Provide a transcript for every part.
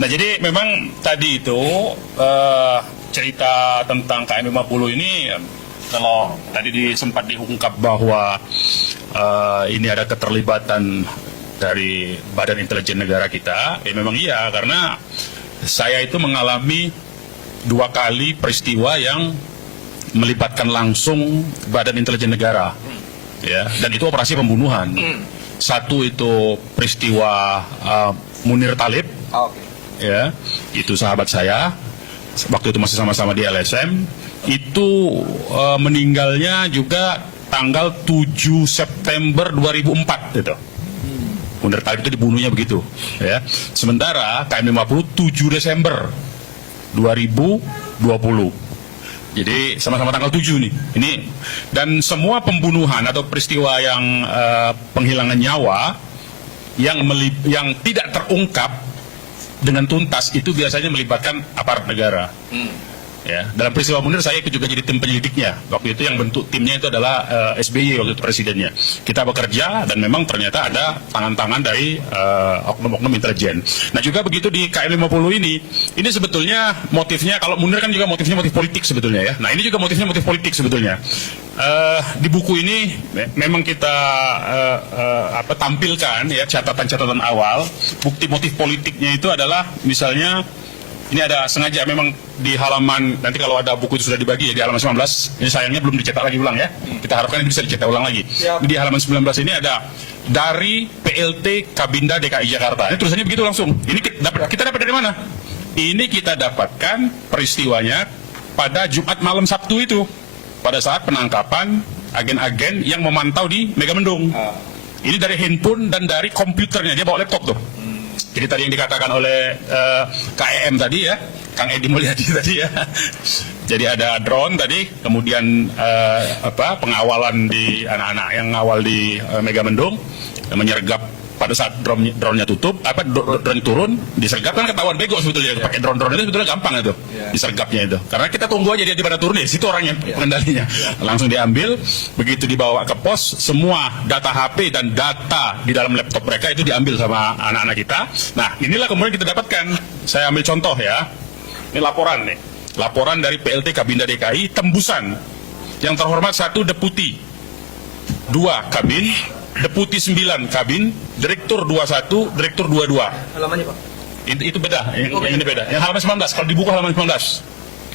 Nah, jadi memang tadi itu cerita tentang KM 50 ini, kalau tadi sempat diungkap bahwa ini ada keterlibatan dari Badan Intelijen Negara kita, ya memang iya, karena saya itu mengalami 2 kali peristiwa yang melibatkan langsung Badan Intelijen Negara, ya, dan itu operasi pembunuhan. Satu itu peristiwa Munir Talib, ya, itu sahabat saya, waktu itu masih sama-sama di LSM, itu meninggalnya juga tanggal 7 September 2004 itu. Munir Talib itu dibunuhnya begitu, ya. Sementara KM 50 7 Desember 2020. Jadi sama-sama tanggal 7 nih. Ini dan semua pembunuhan atau peristiwa yang penghilangan nyawa yang tidak terungkap dengan tuntas itu biasanya melibatkan aparat negara. Ya, dalam peristiwa Munir saya ikut juga jadi tim penyelidiknya. Waktu itu yang bentuk timnya itu adalah SBY, waktu itu presidennya. Kita bekerja dan memang ternyata ada tangan-tangan dari oknum-oknum intelijen. Nah, juga begitu di KM 50 ini sebetulnya motifnya, kalau Munir kan juga motifnya motif politik sebetulnya ya. Nah, ini juga motifnya motif politik sebetulnya. Di buku ini memang kita tampilkan ya catatan-catatan awal. Bukti motif politiknya itu adalah misalnya ini ada sengaja memang di halaman, nanti kalau ada buku itu sudah dibagi ya di halaman 19, ini sayangnya belum dicetak lagi ulang ya, kita harapkan ini bisa dicetak ulang lagi. Di halaman 19 ini ada dari PLT Kabinda DKI Jakarta, ini tulisannya begitu langsung. Ini kita dapat dari mana? Ini kita dapatkan peristiwanya pada Jumat malam Sabtu itu, pada saat penangkapan agen-agen yang memantau di Megamendung. Ini dari handphone dan dari komputernya, dia bawa laptop tuh. Jadi tadi yang dikatakan oleh KEM tadi ya, Kang Edi Mulyadi tadi ya. Jadi ada drone tadi, kemudian pengawalan di anak-anak yang ngawal di Megamendung, menyergap pada saat drone-nya tutup, drone turun, disergap kan ketahuan bego sebetulnya. Pakai drone-drone itu sebetulnya gampang itu, disergapnya itu. Karena kita tunggu aja dia di mana turun, situ orangnya pengendalinya. Langsung diambil, begitu dibawa ke pos, semua data HP dan data di dalam laptop mereka itu diambil sama anak-anak kita. Nah, inilah kemudian kita dapatkan. Saya ambil contoh ya. Ini laporan nih. Laporan dari PLT Kabinda DKI, tembusan. Yang terhormat 1 deputi, 2 kabin, Deputi 9 Kabin, Direktur 21, Direktur 22. Halamannya Pak? Itu beda, yang ini beda. Yang halaman 19, kalau di buku halaman 19.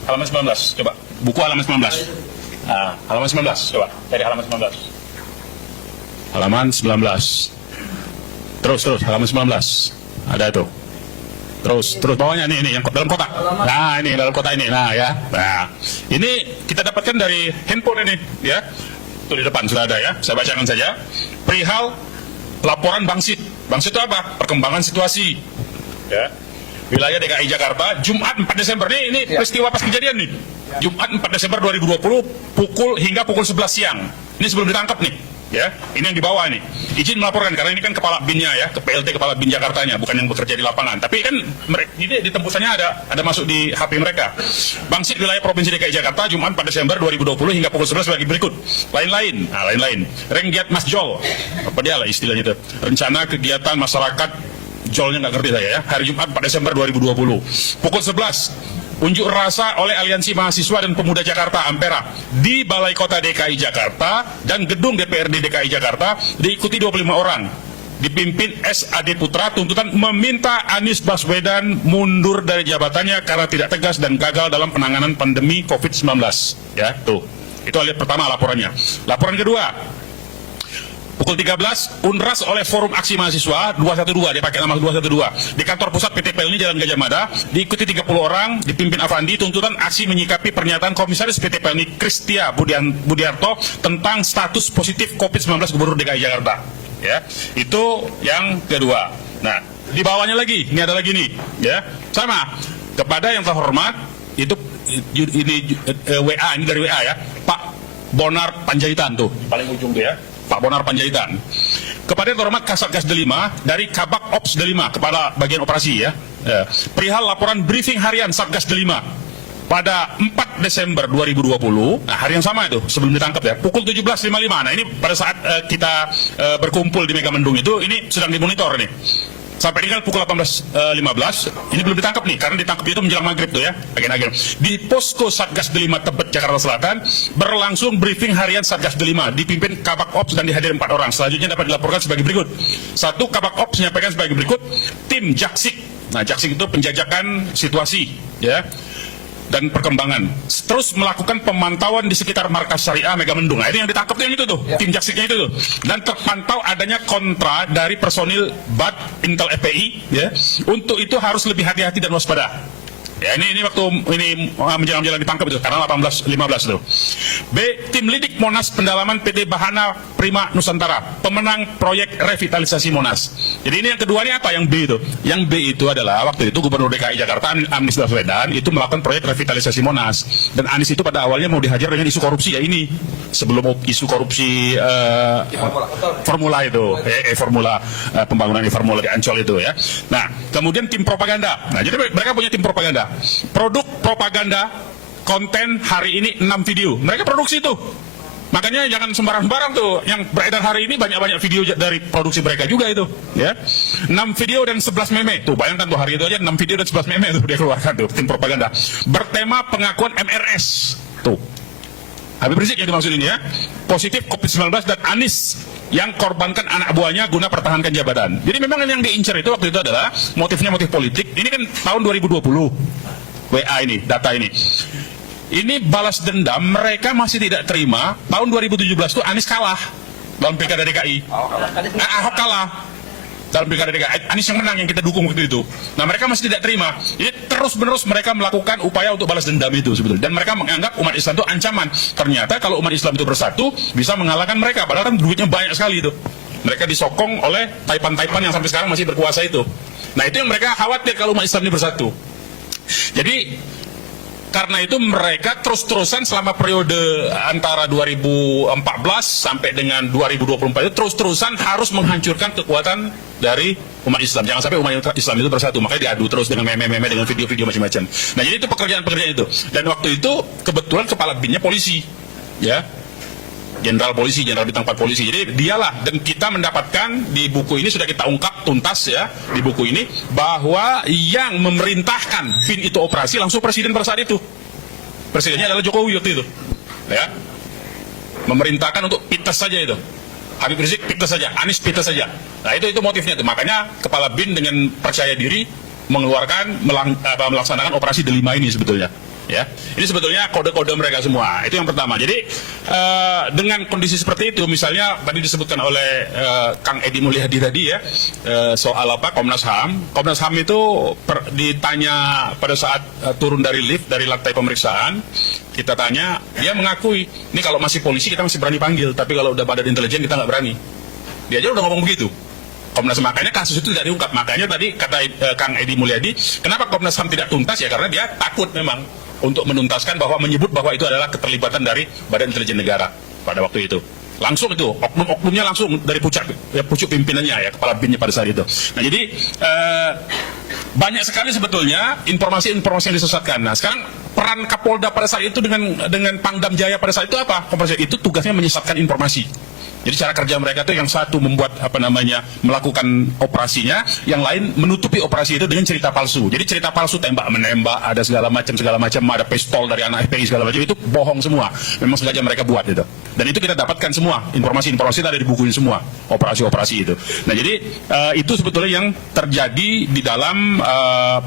Halaman 19, coba. Buku halaman 19. Nah, halaman 19, coba. Cari halaman 19. Halaman 19. Terus, halaman 19. Ada itu. Terus bawahnya ini yang dalam kotak. Nah, ini dalam kotak ini. Nah, ya. Nah, ini kita dapatkan dari handphone ini, ya. Itu di depan sudah ada ya, saya bacakan saja. Perihal laporan Bangsit. Bangsit itu apa? Perkembangan situasi. Ya. Wilayah DKI Jakarta, Jumat 4 Desember. Ini peristiwa pas kejadian nih. Jumat 4 Desember 2020, hingga pukul 11 siang. Ini sebelum ditangkap nih. Ya, ini yang dibawa nih. Izin melaporkan karena ini kan kepala BIN-nya ya, ke PLT kepala BIN Jakartanya, bukan yang bekerja di lapangan. Tapi kan ini di tembusannya ada masuk di HP mereka. Bangsit wilayah Provinsi DKI Jakarta Jumat 4 Desember 2020 hingga pukul 11 bagi berikut. Lain-lain. Renggiat Mas Jol. Apa dia lah istilahnya itu? Rencana kegiatan masyarakat Jolnya nggak ngerti saya ya. Hari Jumat 4 Desember 2020. Pukul 11. Unjuk rasa oleh Aliansi Mahasiswa dan Pemuda Jakarta Ampera di Balai Kota DKI Jakarta dan Gedung DPRD DKI Jakarta diikuti 25 orang. Dipimpin S.A.D. Putra, tuntutan meminta Anies Baswedan mundur dari jabatannya karena tidak tegas dan gagal dalam penanganan pandemi COVID-19. Ya, tuh. Itu aliat pertama laporannya. Laporan kedua. Pukul 13, Unras oleh Forum Aksi Mahasiswa 212, dia pakai nama 212, di kantor pusat PT PLNI Jalan Gajah Mada, diikuti 30 orang, dipimpin Avandi, tuntutan aksi menyikapi pernyataan Komisaris PT PLNI Kristia Budiarto tentang status positif COVID-19 Gubernur DKI Jakarta. Ya, itu yang kedua. Nah, di bawahnya lagi, ini ada lagi nih, ya, sama kepada yang terhormat itu ini WA, ini dari WA ya, Pak Bonar Panjaitan tuh, paling ujung tuh ya. Pak Bonar Panjaitan. Kepada yang terhormat Kasatgas Delima dari Kabak Ops Delima, Kepala Bagian Operasi ya. Perihal laporan briefing harian Satgas Delima pada 4 Desember 2020, nah hari yang sama itu sebelum ditangkap ya, pukul 17.55. Nah ini pada saat kita berkumpul di Megamendung itu, ini sedang dimonitor nih. Sampai dengan pukul 18.15 ini belum ditangkap nih, karena ditangkap itu menjelang maghrib tuh ya, agen-agen. Di posko Satgas Delima Tebet, Jakarta Selatan, berlangsung briefing harian Satgas Delima, dipimpin Kabak Ops dan dihadiri 4 orang. Selanjutnya dapat dilaporkan sebagai berikut. 1. Kabak Ops menyampaikan sebagai berikut, tim Jaksik. Nah, Jaksik itu penjajakan situasi, ya, dan perkembangan, terus melakukan pemantauan di sekitar markas syariah Megamendung. Nah, ini yang ditangkap yang itu tuh, ya. Tim Jaksiknya itu tuh. Dan terpantau adanya kontra dari personil BAT Intel FPI, ya. Untuk itu harus lebih hati-hati dan waspada. Ya, ini waktu ini menjelang ditangkap itu, karena 18.15 itu. B. Tim Lidik Monas Pendalaman PT Bahana Prima Nusantara, pemenang proyek revitalisasi Monas. Jadi ini yang kedua ini apa? Yang B itu. Yang B itu adalah waktu itu Gubernur DKI Jakarta Anies Baswedan itu melakukan proyek revitalisasi Monas. Dan Anies itu pada awalnya mau dihajar dengan isu korupsi ya ini. Sebelum isu korupsi formula itu, formula pembangunan formula di Ancol itu ya. Nah, kemudian tim propaganda. Nah, jadi mereka punya tim propaganda. Produk propaganda konten hari ini 6 video. Mereka produksi itu. Makanya jangan sembarang-sembarang tuh. Yang beredar hari ini banyak-banyak video dari produksi mereka juga itu, ya. 6 video dan 11 meme. Tuh bayangkan tuh hari itu aja 6 video dan 11 meme tuh dia keluarkan tuh tim propaganda. Bertema pengakuan MRS. Tuh. Habib Rizik yang dimaksud ini ya. Positif COVID-19 dan Anies yang korbankan anak buahnya guna pertahankan jabatan. Jadi memang yang diincar itu waktu itu adalah motifnya motif politik. Ini kan tahun 2020. WA ini, data ini. Ini balas dendam, mereka masih tidak terima. Tahun 2017 itu Anies kalah dalam Pilkada DKI. Ahok kalah dalam Pilkada DKI. Anies yang menang, yang kita dukung waktu itu. Nah, mereka masih tidak terima. Jadi terus-menerus mereka melakukan upaya untuk balas dendam itu sebetulnya. Dan mereka menganggap umat Islam itu ancaman. Ternyata kalau umat Islam itu bersatu, bisa mengalahkan mereka. Padahal kan duitnya banyak sekali itu. Mereka disokong oleh taipan-taipan yang sampai sekarang masih berkuasa itu. Nah, itu yang mereka khawatir kalau umat Islam ini bersatu. Jadi karena itu mereka terus-terusan selama periode antara 2014 sampai dengan 2024 itu terus-terusan harus menghancurkan kekuatan dari umat Islam. Jangan sampai umat Islam itu bersatu. Makanya diadu terus dengan meme-meme, dengan video-video macam-macam. Nah, jadi itu pekerjaan-pekerjaan itu. Dan waktu itu kebetulan kepala BIN-nya polisi, ya. Jenderal polisi, jenderal bintang 4 polisi. Jadi dialah, dan kita mendapatkan di buku ini sudah kita ungkap tuntas ya di buku ini bahwa yang memerintahkan BIN itu operasi langsung presiden pada saat itu. Presidennya adalah Jokowi waktu itu. Ya. Memerintahkan untuk pites saja itu. Habib Rizik pites saja, Anies pites saja. Nah, itu motifnya itu. Makanya kepala BIN dengan percaya diri mengeluarkan melaksanakan operasi Delima ini sebetulnya. Ya, ini sebetulnya kode-kode mereka semua. Itu yang pertama. Jadi dengan kondisi seperti itu, misalnya tadi disebutkan oleh Kang Edi Mulyadi tadi ya, soal apa Komnas HAM. Komnas HAM itu ditanya pada saat turun dari lift dari lantai pemeriksaan, kita tanya, dia mengakui, ini kalau masih polisi kita masih berani panggil, tapi kalau udah badan intelijen kita nggak berani. Dia aja udah ngomong begitu. Komnas HAM, makanya kasus itu tidak diungkap. Makanya tadi kata Kang Edi Mulyadi, kenapa Komnas HAM tidak tuntas ya? Karena dia takut memang untuk menuntaskan bahwa menyebut bahwa itu adalah keterlibatan dari Badan Intelijen Negara pada waktu itu. Langsung itu, oknum-oknumnya langsung dari pucuk pimpinannya ya, kepala BIN-nya pada saat itu. Nah, jadi banyak sekali sebetulnya informasi-informasi yang disesatkan. Nah, sekarang peran Kapolda pada saat itu dengan Pangdam Jaya pada saat itu apa? Itu tugasnya menyesatkan informasi. Jadi cara kerja mereka itu yang satu membuat melakukan operasinya, yang lain menutupi operasi itu dengan cerita palsu. Jadi cerita palsu tembak menembak, ada segala macam, ada pistol dari anak FPI segala macam, itu bohong semua. Memang sengaja mereka buat itu. Dan itu kita dapatkan semua informasi-informasi ada di buku ini semua, operasi-operasi itu. Nah, jadi itu sebetulnya yang terjadi di dalam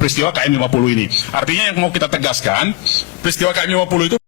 peristiwa KM 50 ini. Artinya yang mau kita tegaskan, peristiwa KM 50 itu